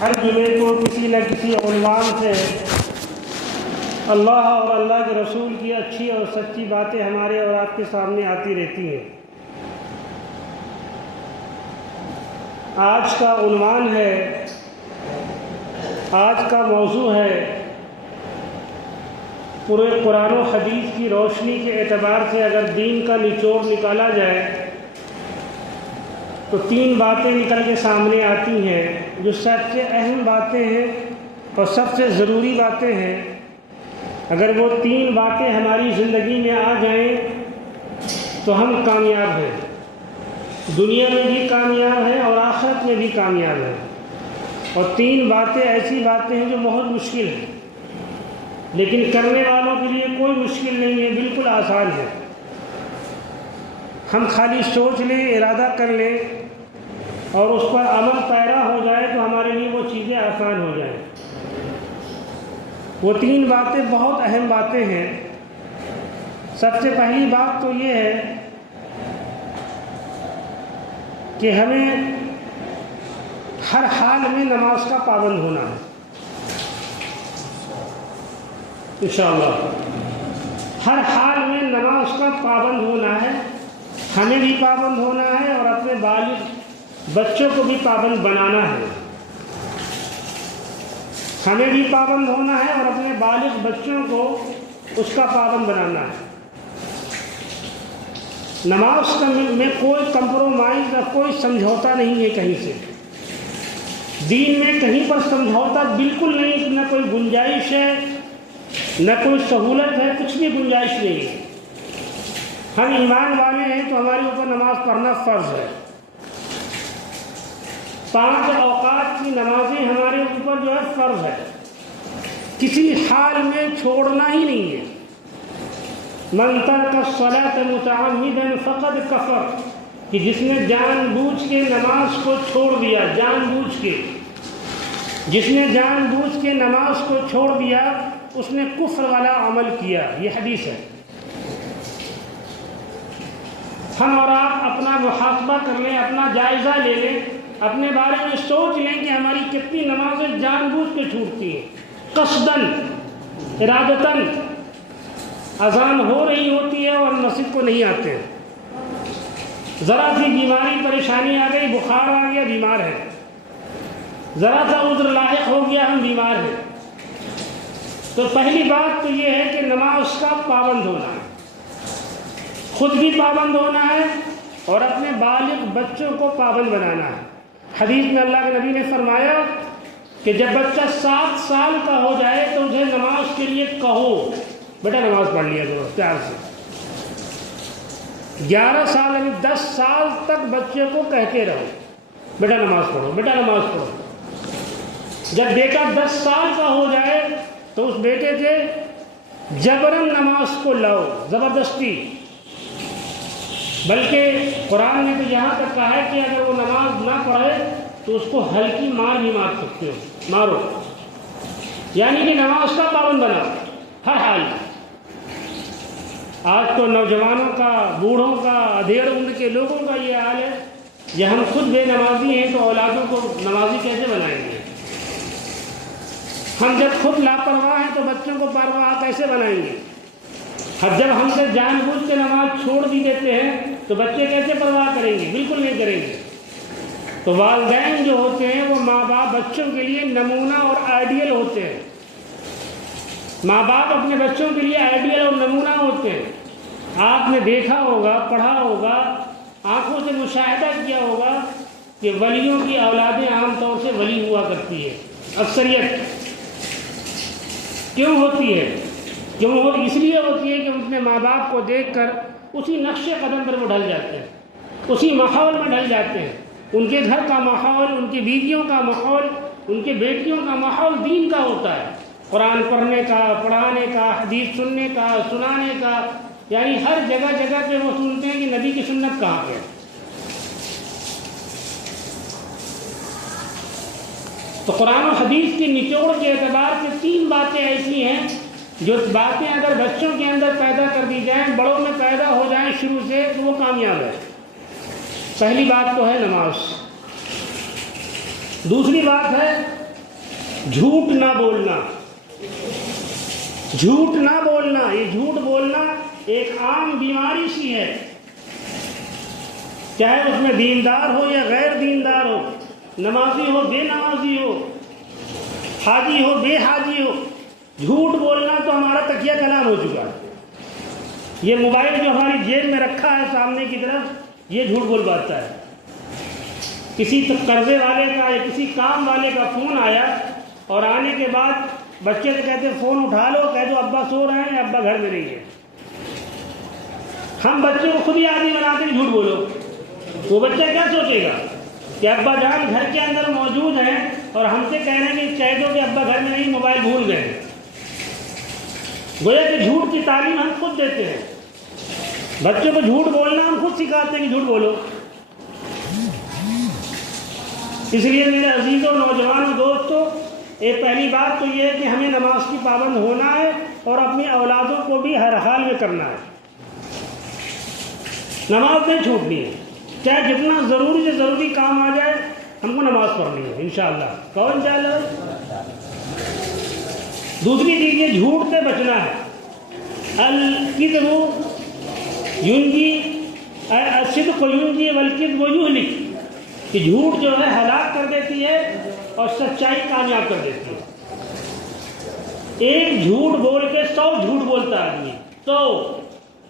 ہر جمعے کو کسی نہ کسی عنوان سے اللہ اور اللہ کے رسول کی اچھی اور سچی باتیں ہمارے اور آپ کے سامنے آتی رہتی ہیں۔ آج کا عنوان ہے، آج کا موضوع ہے، پورے قرآن و حدیث کی روشنی کے اعتبار سے اگر دین کا نچوڑ نکالا جائے تو 3 باتیں نکل کے سامنے آتی ہیں جو سب سے اہم باتیں ہیں اور سب سے ضروری باتیں ہیں۔ اگر وہ 3 باتیں ہماری زندگی میں آ جائیں تو ہم کامیاب ہیں، دنیا میں بھی کامیاب ہیں اور آخرت میں بھی کامیاب ہیں۔ اور 3 باتیں ایسی باتیں ہیں جو بہت مشکل ہیں، لیکن کرنے والوں کے لیے کوئی مشکل نہیں ہے، بالکل آسان ہے۔ ہم خالی سوچ لیں، ارادہ کر لیں اور اس پر عمل پیرا ہو جائے تو ہمارے لیے وہ چیزیں آسان ہو جائیں۔ وہ 3 باتیں بہت اہم باتیں ہیں۔ سب سے پہلی بات تو یہ ہے کہ ہمیں ہر حال میں نماز کا پابند ہونا ہے، انشاءاللہ ہر حال میں نماز کا پابند ہونا ہے۔ ہمیں بھی پابند ہونا ہے اور اپنے بالغ بچوں کو بھی پابند بنانا ہے۔ ہمیں بھی پابند ہونا ہے اور اپنے بالغ بچوں کو اس کا پابند بنانا ہے۔ نماز میں کوئی کمپرومائز یا کوئی سمجھوتا نہیں ہے کہیں سے۔ دین میں کہیں پر سمجھوتا بالکل نہیں، نہ کوئی گنجائش ہے، نہ کوئی سہولت ہے، کچھ بھی گنجائش نہیں ہے۔ ہم ایمان والے ہیں تو ہمارے اوپر نماز پڑھنا فرض ہے۔ 5 اوقات کی نمازیں ہمارے اوپر جو ہے فرض ہے، کسی حال میں چھوڑنا ہی نہیں ہے۔ من ترک الصلاۃ متعمدا فقد کفر، کہ جس نے جان بوجھ کے نماز کو چھوڑ دیا، جان بوجھ کے، جس نے جان بوجھ کے نماز کو چھوڑ دیا اس نے کفر والا عمل کیا، یہ حدیث ہے۔ ہم اور آپ اپنا محاسبہ کر لیں، اپنا جائزہ لے لیں، اپنے بارے میں سوچ لیں کہ ہماری کتنی نمازیں جان بوجھ کے چھوٹتی ہیں، قصداً، ارادتاً۔ اذان ہو رہی ہوتی ہے اور مسجد کو نہیں آتے ہیں، ذرا سی بیماری پریشانی آ گئی، بخار آ گیا، بیمار ہے، ذرا سا عذر لاحق ہو گیا، ہم بیمار ہیں۔ تو پہلی بات تو یہ ہے کہ نماز کا پابند ہونا ہے، خود بھی پابند ہونا ہے اور اپنے بالغ بچوں کو پابند بنانا ہے۔ حدیث میں اللہ کے نبی نے فرمایا کہ جب بچہ 7 سال کا ہو جائے تو اسے نماز کے لیے کہو، بیٹا نماز پڑھ لیا کرو پیار سے۔ 11 سال یعنی 10 سال تک بچے کو کہتے رہو بیٹا نماز پڑھو، بیٹا نماز پڑھو۔ جب بیٹا 10 سال کا ہو جائے تو اس بیٹے سے جبراً نماز کو لاؤ، زبردستی۔ بلکہ قرآن نے تو یہاں تک کہا ہے کہ اگر وہ نماز نہ پڑھے تو اس کو ہلکی مار بھی مار سکتے ہو، مارو، یعنی کہ نماز کا پابند بناؤ ہر حال میں۔ آج تو نوجوانوں کا، بوڑھوں کا، ادھیڑ عمر کے لوگوں کا یہ حال ہے کہ ہم خود بے نمازی ہیں تو اولادوں کو نمازی کیسے بنائیں گے؟ ہم جب خود لاپرواہ ہیں تو بچوں کو پرواہ کیسے بنائیں گے؟ جب ہم سے جان بوجھ کے نماز چھوڑ بھی دیتے ہیں تو بچے کیسے پرواہ کریں گے؟ بالکل نہیں کریں گے۔ تو والدین جو ہوتے ہیں وہ ماں باپ بچوں کے لیے نمونہ اور آئیڈیل ہوتے ہیں۔ ماں باپ اپنے بچوں کے لیے آئیڈیل اور نمونہ ہوتے ہیں۔ آپ نے دیکھا ہوگا، پڑھا ہوگا، آنکھوں سے مشاہدہ کیا ہوگا کہ ولیوں کی اولادیں عام طور سے ولی ہوا کرتی ہے، اکثریت۔ کیوں ہوتی ہے؟ اس لیے ہوتی ہے کہ اپنے ماں باپ کو دیکھ کر اسی نقش قدم پر وہ ڈھل جاتے ہیں، اسی ماحول میں ڈھل جاتے ہیں۔ ان کے گھر کا ماحول، ان کی بیویوں کا ماحول، ان کے بیٹیوں کا ماحول دین کا ہوتا ہے، قرآن پڑھنے کا، پڑھانے کا، حدیث سننے کا، سنانے کا، یعنی ہر جگہ جگہ پہ وہ سنتے ہیں کہ نبی کی سنت کہاں ہے۔ تو قرآن و حدیث کے نچوڑ کے اعتبار سے 3 باتیں ایسی ہیں جو باتیں اگر بچوں کے اندر پیدا کر دی جائیں، بڑوں میں پیدا ہو جائیں شروع سے تو وہ کامیاب ہے۔ پہلی بات تو ہے نماز، دوسری بات ہے جھوٹ نہ بولنا، جھوٹ نہ بولنا، یہ جھوٹ بولنا ایک عام بیماری سی ہے، چاہے اس میں دیندار ہو یا غیر دیندار ہو، نمازی ہو بے نمازی ہو، حاجی ہو بے حاجی ہو، جھوٹ بولنا تو ہمارا تکیہ کلام ہو چکا ہے۔ یہ موبائل جو ہماری جیب میں رکھا ہے سامنے کی طرف، یہ جھوٹ بول پاتا ہے۔ کسی قرضے والے کا یا کسی کام والے کا فون آیا اور آنے کے بعد بچے سے کہتے فون اٹھا لو، کہہ دو ابا سو رہے ہیں، ابا گھر میں نہیں ہے۔ ہم بچے کو خود ہی عادی بناتے ہیں جھوٹ بولو، وہ بچہ کیا سوچے گا کہ ابا جان گھر کے اندر موجود ہیں اور ہم سے کہہ رہے ہیں کہ کہہ دو کہ ابا گھر میں نہیں، موبائل بھول گئے۔ گویا کہ جھوٹ کی تعلیم ہم خود دیتے ہیں، بچوں کو جھوٹ بولنا ہم خود سکھاتے ہیں کہ جھوٹ بولو۔ اس لیے میرے عزیزوں، نوجوانوں، دوستوں، ایک پہلی بات تو یہ ہے کہ ہمیں نماز کی پابند ہونا ہے اور اپنی اولادوں کو بھی ہر حال میں کرنا ہے۔ نماز نہیں چھوٹنی ہے، چاہے جتنا ضروری سے ضروری کام آ جائے، ہم کو نماز پڑھنی ہے انشاءاللہ۔ کون چاہے؟ دوسری چیز یہ جھوٹ سے بچنا ہے۔ الکذب ینجی، الصدق ینجی والکذب یہلک، کہ جھوٹ جو ہے ہلاک کر دیتی ہے اور سچائی کامیاب کر دیتی ہے۔ ایک جھوٹ بول کے 100 جھوٹ بولتا آدمی، 100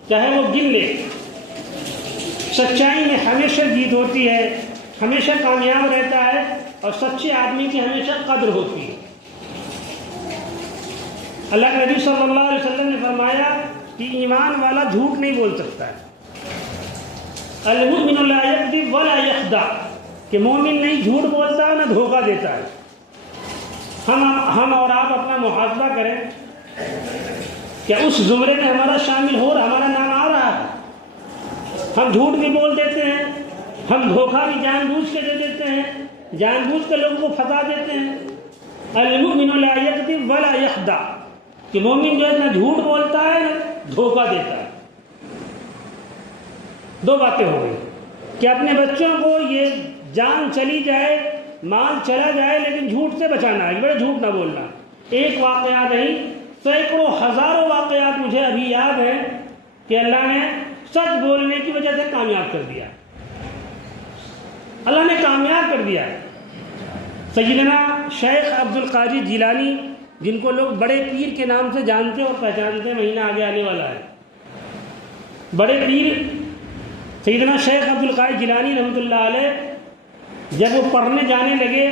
چاہے وہ گن لے۔ سچائی میں ہمیشہ جیت ہوتی ہے، ہمیشہ کامیاب رہتا ہے، اور سچے آدمی کی ہمیشہ قدر ہوتی ہے۔ اللہ کے نبی صلی اللہ علیہ وسلم نے فرمایا کہ ایمان والا جھوٹ نہیں بول سکتا ہے۔ المؤمن لا یکذب ولا یخدع، کہ مومن نہیں جھوٹ بولتا نہ دھوکہ دیتا ہے۔ ہم اور آپ اپنا محاسبہ کریں، کیا اس زمرے میں ہمارا شامل ہو رہا، ہمارا نام آ رہا ہے؟ ہم جھوٹ بھی بول دیتے ہیں، ہم دھوکہ بھی جان بوجھ کے دے دیتے ہیں، جان بوجھ کے لوگوں کو پھنسا دیتے ہیں۔ المؤمن لا یکذب ولا یخدع، کہ مومن جو ہے نہ جھوٹ بولتا ہے نہ دھوکہ دیتا ہے۔ دو باتیں ہو گئی کہ اپنے بچوں کو یہ جان چلی جائے، مال چلا جائے، لیکن جھوٹ سے بچانا ہے، بڑا جھوٹ نہ بولنا۔ ایک واقعہ نہیں، سینکڑوں ہزاروں واقعات مجھے ابھی یاد ہیں کہ اللہ نے سچ بولنے کی وجہ سے کامیاب کر دیا، اللہ نے کامیاب کر دیا۔ سیدنا شیخ عبد القادر جیلانی، جن کو لوگ بڑے پیر کے نام سے جانتے اور پہچانتے ہیں، مہینہ آگے آنے والا ہے، بڑے پیر سیدنا شیخ عبد القادر جیلانی رحمۃ اللہ علیہ، جب وہ پڑھنے جانے لگے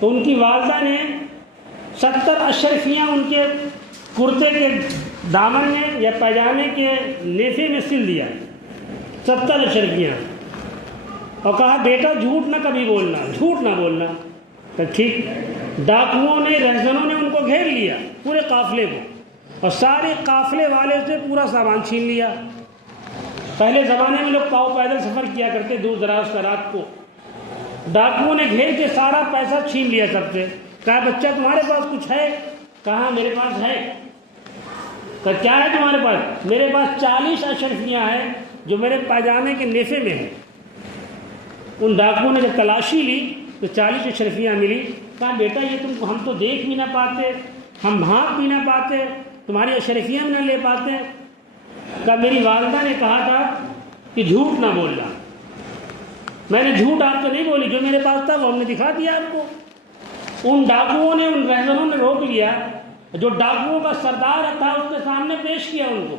تو ان کی والدہ نے 70 اشرفیاں ان کے کرتے کے دامن میں یا پاجامے کے نیفے میں سل دیا، 70 اشرفیاں، اور کہا بیٹا جھوٹ نہ کبھی بولنا، جھوٹ نہ بولنا۔ تو ٹھیک، ڈاکوؤں نے، رہزنوں نے ان کو گھیر لیا، پورے قافلے کو، اور سارے قافلے والے سے پورا سامان چھین لیا۔ پہلے زمانے میں لوگ پاؤ پیدل سفر کیا کرتے دور دراز کا، رات کو ڈاکوؤں نے گھیر کے سارا پیسہ چھین لیا سب سے۔ کہا بچہ تمہارے پاس کچھ ہے؟ کہا میرے پاس ہے۔ کہا کیا ہے تمہارے پاس؟ میرے پاس 40 اشرفیاں ہیں جو میرے پاجامے کے نیفے میں ہیں۔ ان ڈاکوؤں نے جب تلاشی لی تو 40 اشرفیاں ملی۔ کہا بیٹا یہ تم کو ہم تو دیکھ بھی نہ پاتے، ہم بھانپ بھی نہ پاتے، تمہاری اشرفیاں بھی نہ لے پاتے۔ کہا میری والدہ نے کہا تھا کہ جھوٹ نہ بولنا، میں نے جھوٹ آپ کو نہیں بولی، جو میرے پاس تھا وہ ہم نے دکھا دیا آپ کو۔ ان ڈاکوؤں نے، ان رہزنوں نے روک لیا، جو ڈاکوؤں کا سردار تھا اس کے سامنے پیش کیا ان کو،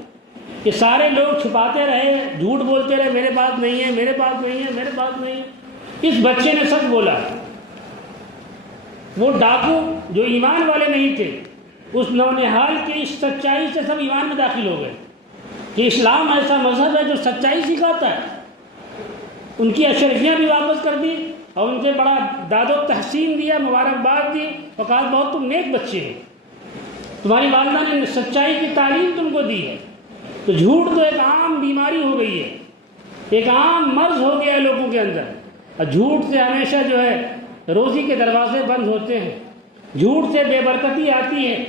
کہ سارے لوگ چھپاتے رہے، جھوٹ بولتے رہے، میرے پاس نہیں ہے، میرے پاس نہیں ہے، میرے پاس نہیں ہے۔ اس بچے نے سچ بولا۔ وہ ڈاکو جو ایمان والے نہیں تھے، اس نونہال کے اس سچائی سے سب ایمان میں داخل ہو گئے کہ اسلام ایسا مذہب ہے جو سچائی سکھاتا ہے۔ ان کی اشرفیاں بھی واپس کر دی اور ان کے بڑا داد و تحسین دیا، مبارکباد دی، اور کہا بہت تم نیک بچے ہو، تمہاری والدہ نے سچائی کی تعلیم تم کو دی ہے۔ تو جھوٹ تو ایک عام بیماری ہو گئی ہے، ایک عام مرض ہو گیا ہے لوگوں کے اندر، اور جھوٹ سے ہمیشہ جو ہے روزی کے دروازے بند ہوتے ہیں، جھوٹ سے بے برکتی آتی ہے،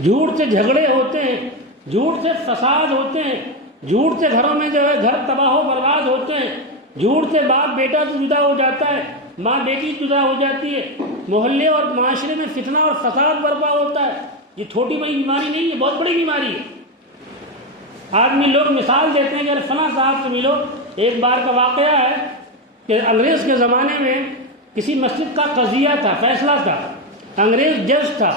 جھوٹ سے جھگڑے ہوتے ہیں، جھوٹ سے فساد ہوتے ہیں، جھوٹ سے گھروں میں جو ہے گھر تباہ و برباد ہوتے ہیں، جھوٹ سے باپ بیٹا سے جدا ہو جاتا ہے، ماں بیٹی جدا ہو جاتی ہے، محلے اور معاشرے میں فتنہ اور فساد برپا ہوتا ہے. یہ چھوٹی بڑی بیماری نہیں ہے، بہت بڑی بیماری ہے. آدمی لوگ مثال دیتے ہیں کہ ارے فلاں صاحب سے ملو. ایک بار کا واقعہ ہے کہ انگریز کے زمانے میں کسی مسجد کا قضیہ تھا، فیصلہ تھا. انگریز جج تھا.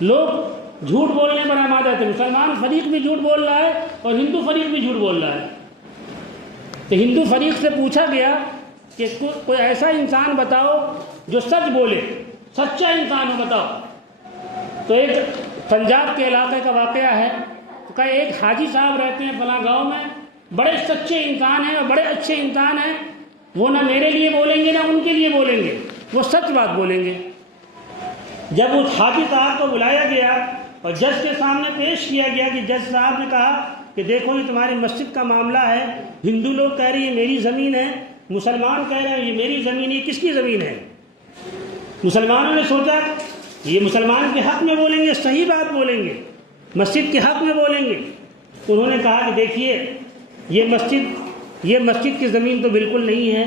لوگ جھوٹ بولنے پر آمادہ تھے. مسلمان فریق بھی جھوٹ بول رہا ہے اور ہندو فریق بھی جھوٹ بول رہا ہے. تو ہندو فریق سے پوچھا گیا کہ کوئی ایسا انسان بتاؤ جو سچ بولے، سچا انسان ہو، بتاؤ. تو ایک پنجاب کے علاقے کا واقعہ ہے. تو کہا ایک حاجی صاحب رہتے ہیں فلاں گاؤں میں، بڑے سچے انسان ہیں اور بڑے اچھے انسان ہیں. وہ نہ میرے لیے بولیں گے نہ ان کے لیے بولیں گے، وہ سچ بات بولیں گے. جب اس حاجی صاحب کو بلایا گیا اور جج کے سامنے پیش کیا گیا کہ جج صاحب نے کہا کہ دیکھو یہ تمہاری مسجد کا معاملہ ہے. ہندو لوگ کہہ رہے ہیں یہ میری زمین ہے، مسلمان کہہ رہے ہیں یہ میری زمین ہے، کس کی زمین ہے؟ مسلمانوں نے سوچا یہ مسلمان کے حق میں بولیں گے، صحیح بات بولیں گے، مسجد کے حق میں بولیں گے. انہوں نے کہا کہ دیکھیے یہ مسجد کی زمین تو بالکل نہیں ہے.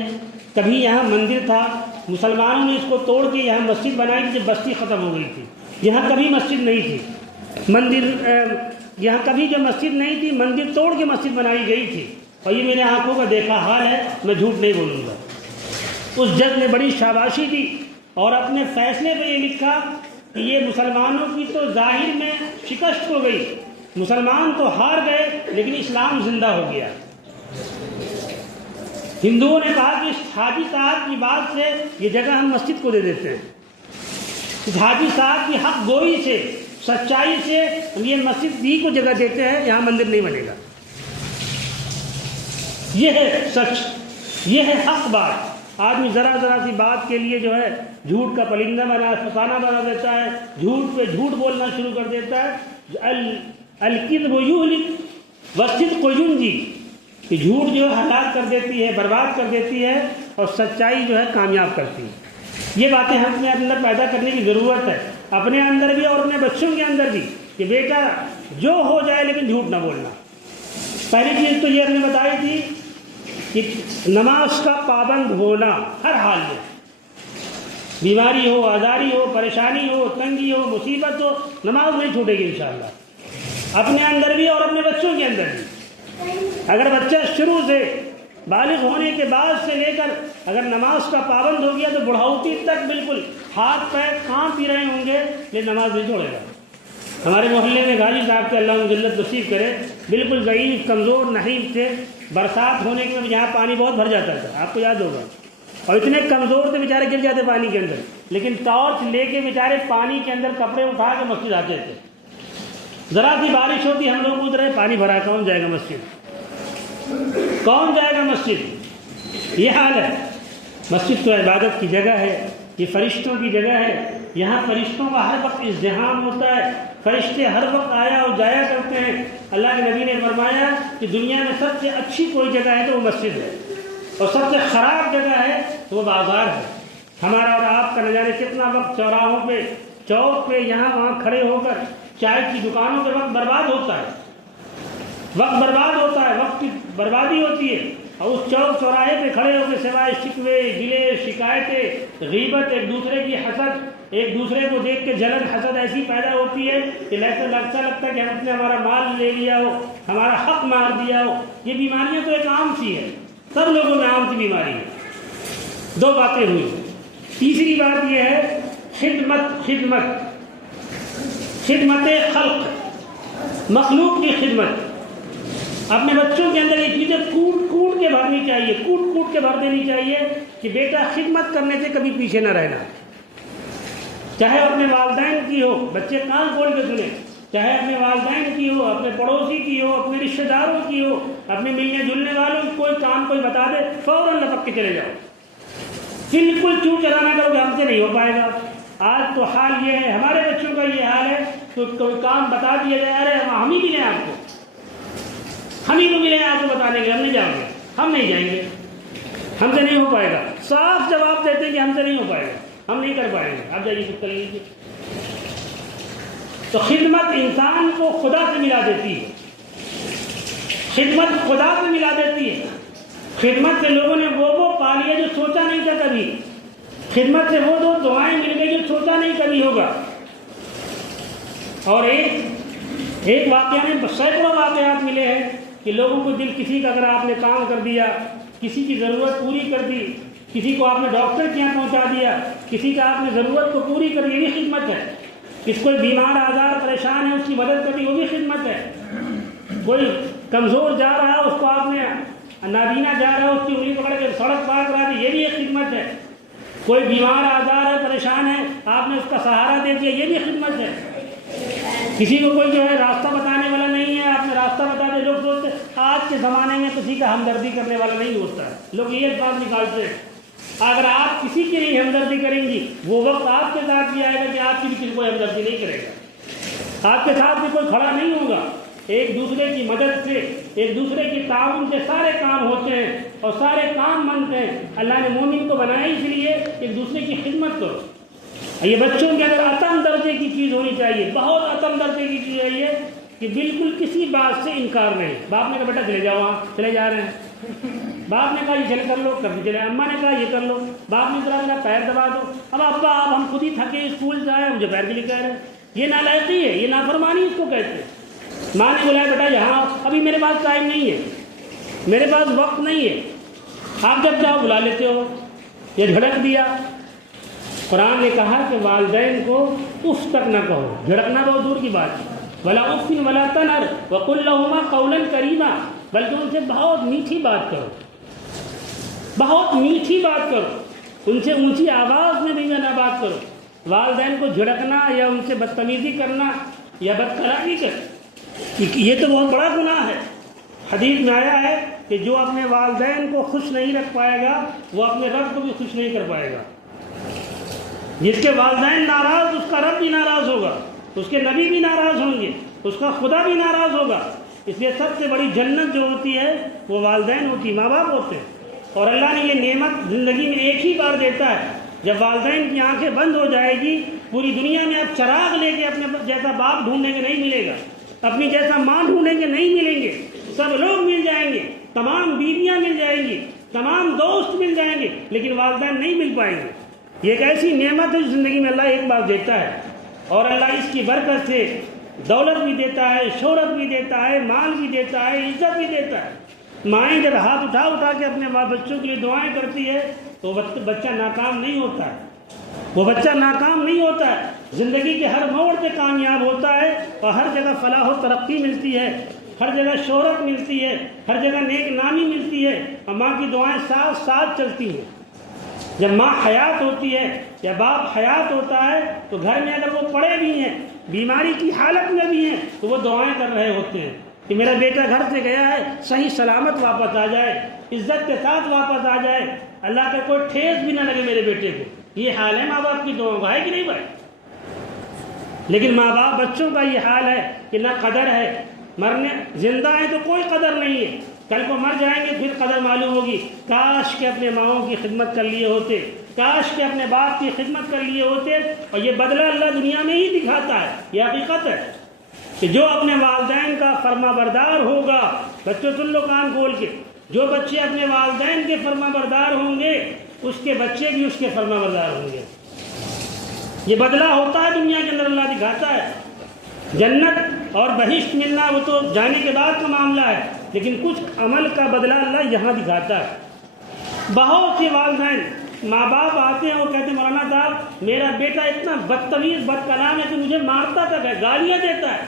کبھی یہاں مندر تھا، مسلمانوں نے اس کو توڑ کے یہاں مسجد بنائی تھی جب بستی ختم ہو گئی تھی. یہاں کبھی مسجد نہیں تھی. یہاں کبھی جو مسجد نہیں تھی، مندر توڑ کے مسجد بنائی گئی تھی. اور یہ میرے آنکھوں کا دیکھا حال ہے، میں جھوٹ نہیں بولوں گا. اس جج نے بڑی شاباشی دی اور اپنے فیصلے پہ یہ لکھا کہ یہ مسلمانوں کی تو ظاہر میں شکست ہو گئی، مسلمان تو ہار گئے لیکن اسلام زندہ ہو گیا. ہندوؤں نے کہا کہ اس حاجی صاحب کی بات سے یہ جگہ ہم مسجد کو دے دیتے ہیں. اس حاجی صاحب کی حق گوئی سے، سچائی سے ہم یہ مسجد بھی کو جگہ دیتے ہیں، یہاں مندر نہیں بنے گا. یہ ہے سچ، یہ ہے حق بات. آدمی ذرا سی بات کے لیے جو ہے جھوٹ کا پرندہ فسانہ بنا دیتا ہے، جھوٹ پہ جھوٹ بولنا شروع کر دیتا ہے. الکذب یہلک والصدق ینجی، کہ جھوٹ جو ہے ہلاک کر دیتی ہے، برباد کر دیتی ہے، اور سچائی جو ہے کامیاب کرتی ہے. یہ باتیں ہم اپنے اندر پیدا کرنے کی ضرورت ہے، اپنے اندر بھی اور اپنے بچوں کے اندر بھی، کہ بیٹا جو ہو جائے لیکن جھوٹ نہ بولنا. پہلی چیز تو یہ ہم نے بتائی تھی کہ نماز کا پابند ہونا ہر حال میں، بیماری ہو، آزاری ہو، پریشانی ہو، تنگی ہو، مصیبت ہو، نماز نہیں چھوٹے گی انشاءاللہ، اپنے اندر بھی اور اپنے بچوں کے اندر بھی. اگر بچہ شروع سے بالغ ہونے کے بعد سے لے کر اگر نماز کا پابند ہو گیا تو بڑھاوتی تک بالکل ہاتھ پیر کام پی رہے ہوں گے لیکن نماز نہیں چھوڑے گا. ہمارے محلے میں غازی صاحب کے اللہ جلت نصیب کرے، بالکل ضعیف کمزور نحیف تھے. برسات ہونے کے بعد یہاں پانی بہت بھر جاتا تھا، آپ کو یاد ہوگا، اور اتنے کمزور تھے بیچارے گر جاتے پانی کے اندر، لیکن ٹارچ لے کے بیچارے پانی کے اندر کپڑے اٹھا کے مسجد آتے تھے. ذرا سی بارش ہوتی ہم لوگ ادھر پانی بھرا، کون جائے گا مسجد، کون جائے گا مسجد؟ یہ حال ہے. مسجد تو عبادت کی جگہ ہے، یہ فرشتوں کی جگہ ہے. یہاں فرشتوں کا ہر وقت ازدحام ہوتا ہے، فرشتے ہر وقت آیا اور جایا کرتے ہیں. اللہ کے نبی نے فرمایا کہ دنیا میں سب سے اچھی کوئی جگہ ہے تو وہ مسجد ہے، اور سب سے خراب جگہ ہے تو وہ بازار ہے. ہمارا اور آپ کا نہ جانے کتنا وقت چوراہوں پہ، چوک پہ، یہاں وہاں کھڑے ہو کر چائے کی دکانوں پہ وقت برباد ہوتا ہے، وقت برباد ہوتا ہے، وقت کی بربادی ہوتی ہے. اور اس چوک چوراہے پہ کھڑے ہو کے سوائے شکوے، گلے، شکایتیں، غیبت، ایک دوسرے کی حسد، ایک دوسرے کو دیکھ کے جلن حسد ایسی پیدا ہوتی ہے کہ ایسا لگتا ہے کہ ہم نے ہمارا مال لے لیا ہو، ہمارا حق مار دیا ہو. یہ بیماریاں تو ایک عام سی ہے، سب لوگوں میں عام سی بیماری ہے. دو باتیں ہوئی. تیسری بات یہ ہے خدمت خلق، مخلوق کی خدمت. اپنے بچوں کے اندر یہ چیزیں کوٹ کے بھرنی چاہیے، کوٹ کے بھر دینی چاہیے کہ بیٹا خدمت کرنے سے کبھی پیچھے نہ رہنا. چاہے اپنے والدین کی ہو، بچے کان کھول کے سنیں، چاہے اپنے والدین کی ہو، اپنے پڑوسی کی ہو، اپنے رشتہ داروں کی ہو، اپنے ملنے جلنے والوں کی کوئی کام کوئی بتا دے فوراً لپک کے چلے جاؤ. بالکل چوں چلانا کرو گے، ہم سے نہیں ہو پائے گا. آج تو حال یہ ہے، ہمارے بچوں کا یہ حال ہے، تو کوئی کام بتا دیا جائے، ارے ہم ہی ملیں آپ کو، ہم ہی کو ملیں آپ کو بتانے کے، ہم نہیں جاؤں گے، ہم نہیں جائیں گے، ہم سے نہیں ہو پائے گا. صاف جواب دیتے ہیں کہ ہم سے نہیں ہو پائے گا، ہم نہیں کر پائیں گے، آپ جائیے خود کر لیجیے. تو خدمت انسان کو خدا سے ملا دیتی ہے، خدمت خدا سے ملا دیتی ہے. خدمت سے لوگوں نے وہ پا لیا جو سوچا نہیں تھا کبھی. خدمت سے وہ دو دعائیں مل گئی جو سوچا نہیں کبھی ہوگا. اور ایک واقعہ میں سینکڑوں واقعات ملے ہیں کہ لوگوں کو دل کسی کا اگر آپ نے کام کر دیا، کسی کی ضرورت پوری کر دی، کسی کو آپ نے ڈاکٹر کے یہاں پہنچا دیا، کسی کا آپ نے ضرورت کو پوری کر دی، یہ بھی خدمت ہے. کسی کوئی بیمار آزار پریشان ہے اس کی مدد کر دی، وہ بھی خدمت ہے. کوئی کمزور جا رہا ہے اس کو آپ نے نابینا جا رہا ہے اس کی انگلی پکڑ کے سڑک پار کرا دی، یہ بھی ایک خدمت ہے. کوئی بیمار آزار ہے پریشان ہے آپ نے اس کا سہارا دے دیا، یہ بھی خدمت ہے. کسی کو کوئی جو ہے راستہ بتانے والا نہیں ہے آپ نے راستہ بتا دیا. لوگ سوچتے آج کے زمانے میں کسی کا ہمدردی کرنے والا نہیں ہوتا ہے، لوگ یہ الفاظ نکالتے ہیں. اگر آپ کسی کی نہیں ہمدردی کریں گی وہ وقت آپ کے ساتھ بھی آئے گا کہ آپ کی بھی کسی کوئی ہمدردی نہیں کرے گا، آپ کے ساتھ بھی کوئی کھڑا نہیں ہوگا. ایک دوسرے کی مدد سے، ایک دوسرے کی تعاون سے سارے کام ہوتے ہیں اور سارے کام بنتے ہیں. اللہ نے مومن کو بنایا اس لیے ایک دوسرے کی خدمت کرو. یہ بچوں کے اندر عتم درجے کی چیز ہونی چاہیے، بہت عتم درجے کی چیز ہے یہ کہ بالکل کسی بات سے انکار نہیں. باپ نے کہا بیٹا چلے جاؤ، وہاں چلے جا رہے ہیں. باپ نے کہا یہ چل کر لو، کبھی چلے. اماں نے کہا یہ کر لو. باپ نے ذرا میرا پیر دبا دو. اب ابا آپ ہم خود ہی تھکے اسکول سے آئے، مجھے پیر کے لیے کہہ رہے ہیں. یہ نالائقی ہے، یہ نافرمانی اس کو کہتے ہیں. ماں نے بلایا بیٹا یہاں، ابھی میرے پاس ٹائم نہیں ہے، میرے پاس وقت نہیں ہے. آپ جب جاؤ بلا لیتے ہو. یہ جھڑک دیا. قرآن نے کہا کہ والدین کو اف تک نہ کہو، جھڑکنا بہت دور کی بات ہے. ولا اف ولا تنہر وقل لہما قولا کریما، بلکہ ان سے بہت میٹھی بات کرو، بہت میٹھی بات کرو، ان سے اونچی آواز میں بھی نہ بات کرو. والدین کو جھڑکنا یا ان سے بدتمیزی کرنا یا بدکلامی کرنا یہ تو بہت بڑا گناہ ہے. حدیث میں آیا ہے کہ جو اپنے والدین کو خوش نہیں رکھ پائے گا وہ اپنے رب کو بھی خوش نہیں کر پائے گا. جس کے والدین ناراض اس کا رب بھی ناراض ہوگا، اس کے نبی بھی ناراض ہوں گے، اس کا خدا بھی ناراض ہوگا. اس لیے سب سے بڑی جنت جو ہوتی ہے وہ والدین ہوتی، ماں باپ ہوتے ہیں. اور اللہ نے یہ نعمت زندگی میں ایک ہی بار دیتا ہے. جب والدین کی آنکھیں بند ہو جائے گی پوری دنیا میں آپ چراغ لے کے اپنے جیسا باپ ڈھونڈیں گے نہیں ملے گا، اپنی جیسا ماں ڈھونڈیں گے نہیں ملیں گے. سب لوگ مل جائیں گے، تمام بیویاں مل جائیں گی، تمام دوست مل جائیں گے، لیکن والدین نہیں مل پائیں گے. یہ ایک ایسی نعمت ہے زندگی میں اللہ ایک بار دیتا ہے. اور اللہ اس کی برکت سے دولت بھی دیتا ہے، شہرت بھی دیتا ہے، مال بھی دیتا ہے، عزت بھی دیتا ہے. مائیں جب ہاتھ اٹھا کے اپنے بچوں کے لیے دعائیں کرتی ہے تو بچہ ناکام نہیں ہوتا ہے، وہ بچہ ناکام نہیں ہوتا ہے. زندگی کے ہر موڑ پہ کامیاب ہوتا ہے اور ہر جگہ فلاح و ترقی ملتی ہے، ہر جگہ شہرت ملتی ہے، ہر جگہ نیک نامی ملتی ہے. اور ماں کی دعائیں ساتھ ساتھ چلتی ہیں. جب ماں حیات ہوتی ہے یا باپ حیات ہوتا ہے تو گھر میں اگر وہ پڑے بھی ہیں، بیماری کی حالت میں بھی ہیں، تو وہ دعائیں کر رہے ہوتے ہیں کہ میرا بیٹا گھر سے گیا ہے صحیح سلامت واپس آ جائے، عزت کے ساتھ واپس آ جائے، اللہ کا کوئی ٹھیس بھی نہ لگے میرے بیٹے کو. یہ حال ہے ماں باپ کی دعاؤں کا، ہے کہ نہیں بھائی؟ لیکن ماں باپ بچوں کا یہ حال ہے کہ نہ قدر ہے. مرنے زندہ ہے تو کوئی قدر نہیں ہے، کل کو مر جائیں گے پھر قدر معلوم ہوگی. کاش کہ اپنے ماؤں کی خدمت کر لیے ہوتے، کاش کہ اپنے باپ کی خدمت کر لیے ہوتے. اور یہ بدلہ اللہ دنیا میں ہی دکھاتا ہے. یہ حقیقت ہے کہ جو اپنے والدین کا فرما بردار ہوگا، بچوں سن لو کان کھول کے، جو بچے اپنے والدین کے فرما بردار ہوں گے اس کے بچے بھی اس کے فرما بردار ہوں گے. یہ بدلہ ہوتا ہے دنیا کے اندر، اللہ دکھاتا ہے. جنت اور بہشت ملنا وہ تو جانے کے بعد کا معاملہ ہے، لیکن کچھ عمل کا بدلہ اللہ یہاں دکھاتا ہے. بہت سے والدین ماں باپ آتے ہیں اور کہتے ہیں مولانا صاحب میرا بیٹا اتنا بدتمیز بد کلام ہے کہ مجھے مارتا تک ہے، گالیاں دیتا ہے،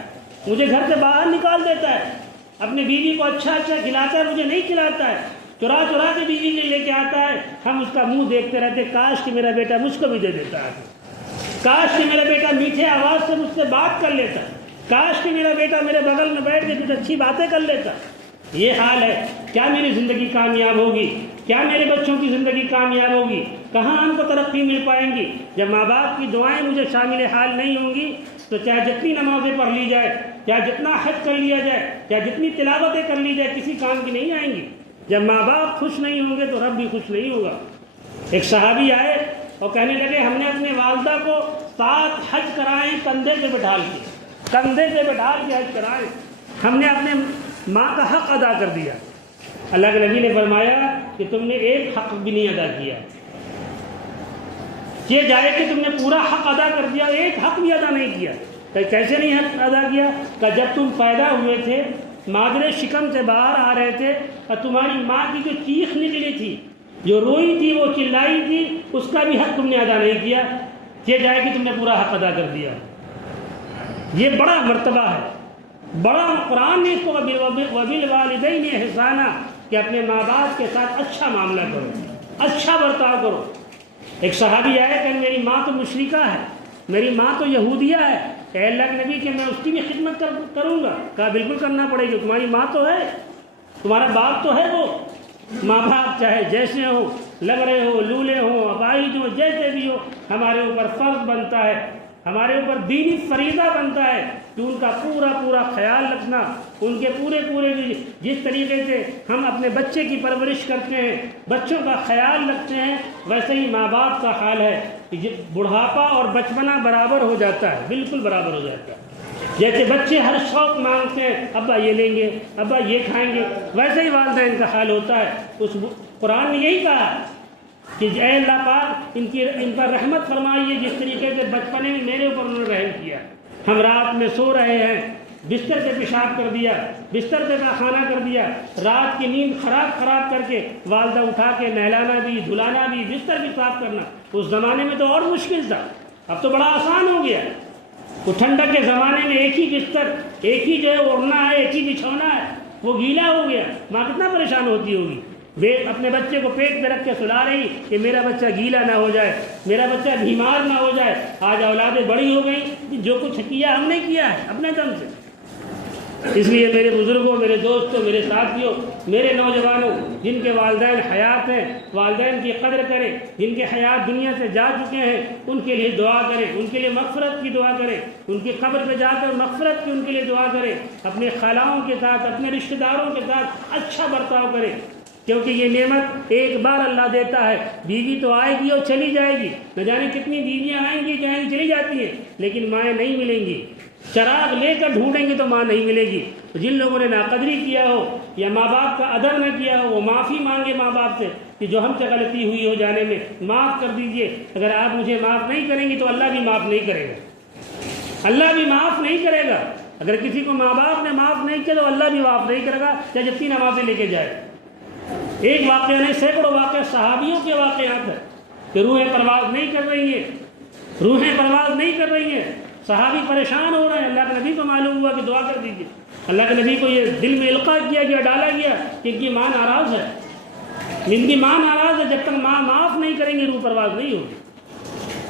مجھے گھر سے باہر نکال دیتا ہے، اپنی بیوی کو اچھا کھلاتا ہے، مجھے نہیں کھلاتا ہے، چرا کے بیوی کے لے کے آتا ہے. ہم اس کا منہ دیکھتے رہتے، کاش کہ میرا بیٹا مجھ کو بھی دے دیتا ہے، کاش کہ میرا بیٹا میٹھے آواز سے مجھ سے بات کر لیتا، کاش کہ میرا بیٹا میرے بغل میں بیٹھ کے کچھ اچھی باتیں کر لیتا. یہ حال ہے. کیا میری زندگی کامیاب ہوگی؟ کیا میرے بچوں کی زندگی کامیاب ہوگی؟ کہاں ہم کو ترقی مل پائیں گی جب ماں باپ کی دعائیں مجھے شامل حال نہیں ہوں گی؟ تو چاہے جتنی نمازیں پڑھ لی جائے، چاہے جتنا حج کر لیا جائے، چاہے جتنی تلاوتیں کر لی جائے، کسی کام کی نہیں آئیں گی. جب ماں باپ خوش نہیں ہوں گے تو رب بھی خوش نہیں ہوگا. ایک صحابی آئے اور کہنے لگے ہم نے اپنے والدہ کو 7 حج کرائے، کندھے پہ بٹھا کے حج کرائے، ہم نے اپنے ماں کا حق ادا کر دیا. اللہ کے نبی نے فرمایا کہ تم نے ایک حق بھی نہیں ادا کیا. یہ جائے کہ تم نے پورا حق ادا کر دیا، ایک حق بھی ادا نہیں کیا۔ کہ کیسے نہیں حق ادا کیا؟ کہ جب تم پیدا ہوئے تھے، مادر شکم سے باہر آ رہے تھے، اور تمہاری ماں کی جو چیخ نکلی تھی، جو روئی تھی، وہ چلائی تھی، اس کا بھی حق تم نے ادا نہیں کیا۔ یہ جائے کہ تم نے پورا حق ادا کر دیا۔ یہ بڑا مرتبہ ہے، بڑا قرآن نے اس کو وبالوالدین احسانا کہ اپنے ماں باپ کے ساتھ اچھا معاملہ کرو، اچھا برتاؤ کرو۔ ایک صحابی آیا کہ میری ماں تو مشرکہ ہے، میری ماں تو یہودیہ ہے، اے اللہ کے نبی کہ میں اس کی بھی خدمت کروں گا۔ کہا بالکل کرنا پڑے گی، تمہاری ماں تو ہے، تمہارا باپ تو ہے۔ وہ ماں باپ چاہے جیسے ہوں، لنگڑے ہو، لولے ہوں، اپاہج ہوں، جیسے بھی ہو، ہمارے اوپر فرض بنتا ہے، ہمارے اوپر دینی فریضہ بنتا ہے کہ ان کا پورا خیال رکھنا، ان کے پورے جس طریقے سے ہم اپنے بچے کی پرورش کرتے ہیں، بچوں کا خیال رکھتے ہیں، ویسے ہی ماں باپ کا حال ہے کہ بڑھاپا اور بچپنا برابر ہو جاتا ہے، بالکل برابر ہو جاتا ہے۔ جیسے بچے ہر شوق مانگتے ہیں، ابا یہ لیں گے، ابا یہ کھائیں گے، ویسے ہی والدین کا حال ہوتا ہے۔ اس قرآن نے یہی کہا کہ اے اللہ پاک ان پر رحمت فرمائیے، جس طریقے سے بچپنے میں میرے اوپر انہوں نے رحم کیا۔ ہم رات میں سو رہے ہیں، بستر سے پیشاب کر دیا، بستر سے کھانا کر دیا، رات کی نیند خراب کر کے والدہ اٹھا کے نہلانا بھی، دھلانا بھی، بستر بھی صاف کرنا۔ اس زمانے میں تو اور مشکل تھا، اب تو بڑا آسان ہو گیا۔ وہ ٹھنڈک کے زمانے میں ایک ہی بستر، ایک ہی جو ہے اوڑھنا ہے، ایک ہی بچھونا ہے، وہ گیلا ہو گیا، ماں کتنا پریشان ہوتی ہوگی۔ وہ اپنے بچے کو پیٹ پہ رکھ کے سلا رہی کہ میرا بچہ گیلا نہ ہو جائے، میرا بچہ بیمار نہ ہو جائے۔ آج اولادیں بڑی ہو گئیں، جو کچھ کیا ہم نے کیا ہے اپنے دم سے۔ اس لیے میرے بزرگوں، میرے دوستوں، میرے ساتھیوں، میرے نوجوانوں، جن کے والدین حیات ہیں، والدین کی قدر کریں، جن کے حیات دنیا سے جا چکے ہیں، ان کے لیے دعا کریں، ان کے لیے مغفرت کی دعا کریں، ان کی قبر پہ جا کر مغفرت کی ان کے لیے دعا کریں، اپنے خالاؤں کے ساتھ، اپنے رشتہ داروں کے ساتھ اچھا برتاؤ کریں، کیونکہ یہ نعمت ایک بار اللہ دیتا ہے۔ بیوی تو آئے گی اور چلی جائے گی، نہ جانے کتنی بیویاں آئیں گی جائیں چلی جاتی ہیں، لیکن مائیں نہیں ملیں گی۔ چراغ لے کر ڈھونڈیں گے تو ماں نہیں ملے گی۔ تو جن لوگوں نے ناقدری کیا ہو یا ماں باپ کا ادب نہ کیا ہو، وہ معافی مانگے ماں باپ سے کہ جو ہم سے غلطی ہوئی ہو جانے میں، معاف کر دیجئے۔ اگر آپ مجھے معاف نہیں کریں گی تو اللہ بھی معاف نہیں کرے گا، اللہ بھی معاف نہیں کرے گا۔ اگر کسی کو ماں باپ نے معاف نہیں کیا تو اللہ بھی معاف نہیں کرے گا، چاہے جتنی نمازیں لے کے جائے۔ ایک واقعہ نہیں، سینکڑوں واقعہ صحابیوں کے واقعات ہیں کہ روحیں پرواز نہیں کر رہی ہیں، روحیں پرواز نہیں کر رہی ہیں، صحابی پریشان ہو رہے ہیں۔ اللہ کے نبی کو معلوم ہوا کہ دعا کر دیجیے۔ اللہ کے نبی کو یہ دل میں القاء کیا گیا، ڈالا گیا کہ ان کی ماں ناراض ہے، ان کی ماں ناراض ہے، جب تک ماں معاف نہیں کریں گی روح پرواز نہیں ہوگی۔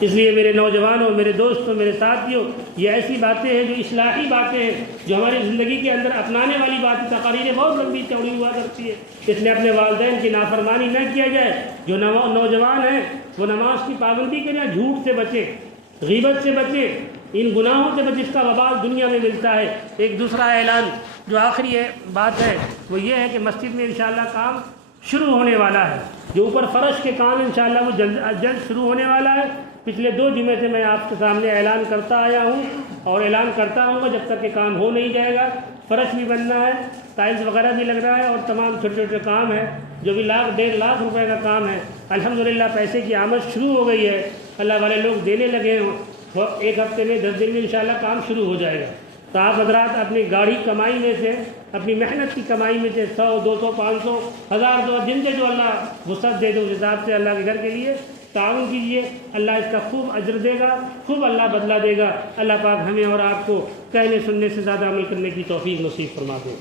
اس لیے میرے نوجوانوں، میرے دوستوں، میرے ساتھیوں، یہ ایسی باتیں ہیں جو اصلاحی باتیں ہیں، جو ہماری زندگی کے اندر اپنانے والی باتیں۔ تقاریر بہت لمبی چوڑی ہوا کرتی ہے، اس لیے اپنے والدین کی نافرمانی نہ کیا جائے۔ جو نوجوان ہیں وہ نماز کی پابندی کریں، جھوٹ سے بچیں، غیبت سے بچیں، ان گناہوں سے جس کا وبال دنیا میں ملتا ہے۔ ایک دوسرا اعلان جو آخری بات ہے وہ یہ ہے کہ مسجد میں انشاءاللہ کام شروع ہونے والا ہے۔ جو اوپر فرش کے کام انشاءاللہ وہ جلد شروع ہونے والا ہے۔ پچھلے 2 جمعے سے میں آپ کے سامنے اعلان کرتا آیا ہوں اور اعلان کرتا ہوں گا جب تک کہ کام ہو نہیں جائے گا۔ فرش بھی بننا ہے، ٹائلز وغیرہ بھی لگ رہا ہے، اور تمام چھوٹے چھوٹے کام ہیں جو بھی 1.5 لاکھ روپے کا کام ہے۔ الحمدللہ پیسے کی آمد شروع ہو گئی ہے، اللہ والے لوگ دینے لگے ہیں، 1 ہفتے میں 10 دن میں انشاءاللہ کام شروع ہو جائے گا۔ تو آپ حضرات اپنی گاڑی کمائی میں سے، اپنی محنت کی کمائی میں سے 100، 200، 500، 1000 جن سے جو اللہ وسعت دے دے اس حساب سے اللہ کے گھر کے لیے تعاون کیجیے۔ اللہ اس کا خوب اجر دے گا، خوب اللہ بدلہ دے گا۔ اللہ پاک ہمیں اور آپ کو کہنے سننے سے زیادہ عمل کرنے کی توفیق نصیب فرما دے۔